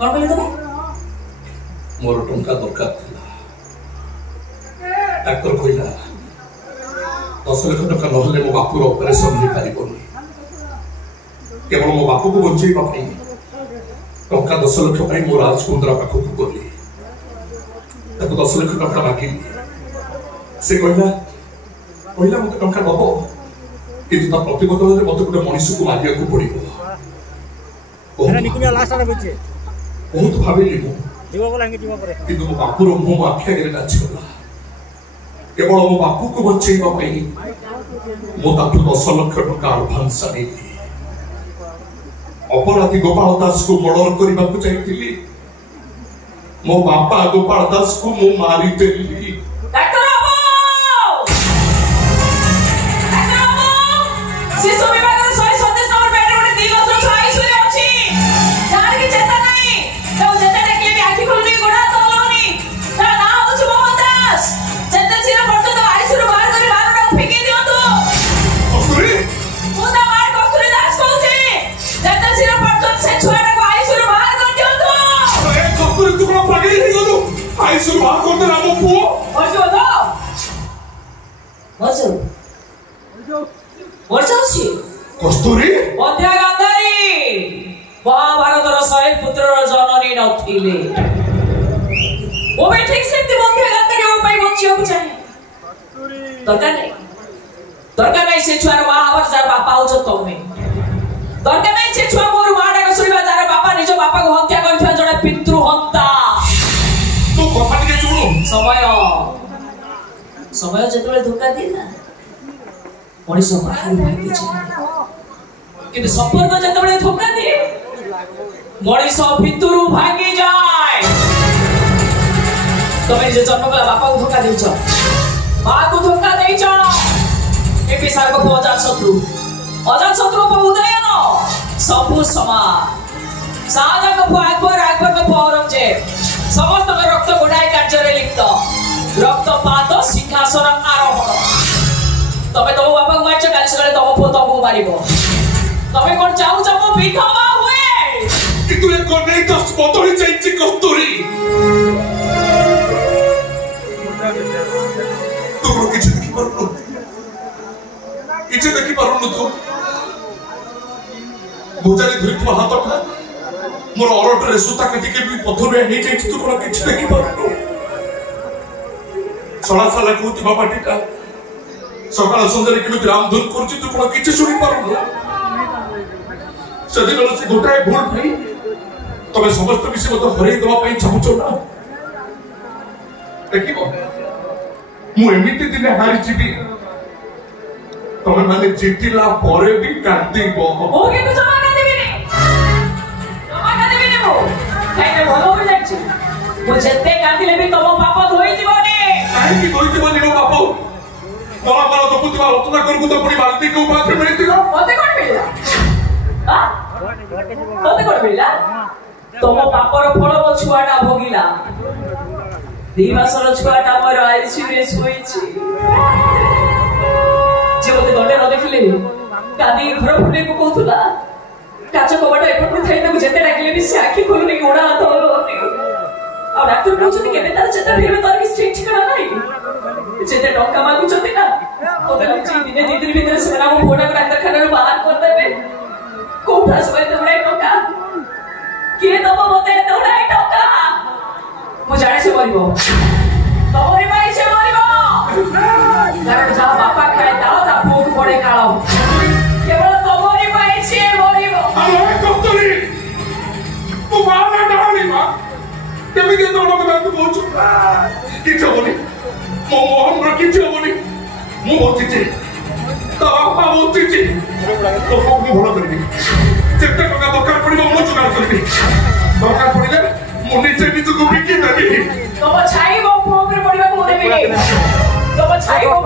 कौन कहले तुम मोर टंका दरकार थिला डाक्टर कहला 10 लाख टका नहले मो बापूर ऑपरेशन हो पारिबोनी केवल मो बापू को बंचेबा पई टंका 10 लाख पई मो राजकुंद्रा पाखु को गली ताको 10 लाख टका मागिली से कहला मते टंका दबो किंतु ता प्रतिबदल रे मते गोटे मनुष्य को मारिया को पड़िबो एरा निकुनिया लास्ट आरे बचे बहुत भाबिली मो जीवा बोला के जीवा परे किंतु मो बापूर मुंह आख्या गेले नाचला केवल मो बापू को बंचेबा पई मो ताठु 10 लाख टका एडवांस आनीली अपराधी गोपाल दास को मर्डर करने को चाहिए मो बापा गोपाल दास को मु मारी देली डॉक्टर बाबू डॉक्टर बाबू शिशु विभाग रे 137 नंबर बेड रे 2 वर्ष छाई सुरे अछि जान की चेता नहीं तो चेता देखले भी आखी खोलनी गोडा तोलोनी ता ना होछ मोहन दास चेता सिरा पड़तो तो आईसीयू बाहर करी बारडा फेंकी दियो तो कस्तूरी मुदा मार कस्तूरी दास कहूची चेता सिरा पड़तो से छुआटा को आईसीयू बाहर कर दियो तो ए कस्तूरी तू कोन पागल हे गलो आईसीयू बाहर कर दे रामो पुओ बसो तो बसो वर्षासी कस्तूरी मध्या गांधारी महाभारतर 100 पुत्रर जननी नथिले वो भी ठीक से मध्या गांधारी ओ पई बचियो को चाहे दरकार नहीं से छुआर महाभारत जार बापा हो जो तमे दरकार नहीं से छुआ मोर माडा को सुनिबा जार बापा निज बापा को हत्या करथिया जड़े पितृ हत्या तू कथा के सुनु समय जेतबे धोखा दिए ना मनीष बाहर भागी जाए किंतु संपर्क जेतबे धोखा दिए मनीष भितरु भागी जाए तमे जे जन्म कला बापा को धोखा देइछ मां को धोखा देइछ ए पिसार को अजात शत्रु को उदयन सबु समान शाहजहां को अकबर को औरंगजेब समस्त रक्त गोडाई कार्य रे लिप्त रक्तपात सिंहासन आरोहण तमे तम बापा को मारछ काली सकाळे तम पो तमको मारिबो तमे कोन चाहू मो विधवा हुए कि तू एक कोने दस बदली जाईची कस्तूरी तू को किछ देखि पारुनु तू बुझाली धरितवा हातटा मोर अरटरे सुता काटी के भी पथर में हे जाईची तू को किछ देखि पारुनु सळा सळा कोती बापाटीटा सकाळ सुंदर किलो रामधुन करछि तू को किछ सुनि पारुनु सदिन से गोटाए भूल भाई तबे समस्त विषय मत हरै दवा पई चाहछो ना देखिबो मु एमिति दिने हारि जीवी तमे माने जितिला परे भी कांदीबो ओ के तू जमा का देबी मो खाइते भलो हो जाछि मो जत्ते कांदिले भी तमो पाप धोई जीवनी काहे की धोई जीवनी रो बापू तोरा मारो तो पुतवा रचना करबो तो पुनी बाल्टी को पाछे मिलितिला ओते कोन मिलला ओते कोन मिलला तमो पापर फल मो छुआटा भोगिला दिवासर छुआटा मोर आईसीयू रे सोईछि जे ओते दंडे न देखिले कादी घर फुले को कहतुला काच कबाटा एपट को थाई त जेते डाकिले भी से आखी खोलुनी गोडा हाथ होलोनी आ डॉक्टर पूछुनी केते तार चेता फिरबे तार की स्ट्रिक्ट ठिकाना नाही जेते टंका मागु चते ना ओते लुची दिने दिदिन भीतर से ना मो फोटा डॉक्टर खाना रो बाहर कर देबे कोठा सबै तबडे टंका के दबो मते तबडे टंका मु जाने से मरिबो तमरे भाई से मरिबो कारण जा बापा खाए दाल ता भोग पड़े कालो केवल तमरे भाई से मरिबो अरे कस्तूरी तू बाना डाली मा केमी के तो लोग दांत पहुंचो किछ होनी मो मोहन रो किछ होनी मु बोतिची ता बापा बोतिची तो को भी भलो करबी जेते टका दरकार पड़िबो मु जुगाड़ करबी दरकार पड़िले मु निजे निजको बिकी देबी तम छाई वो फोन रे पड़िबा को देबी तम छाई वो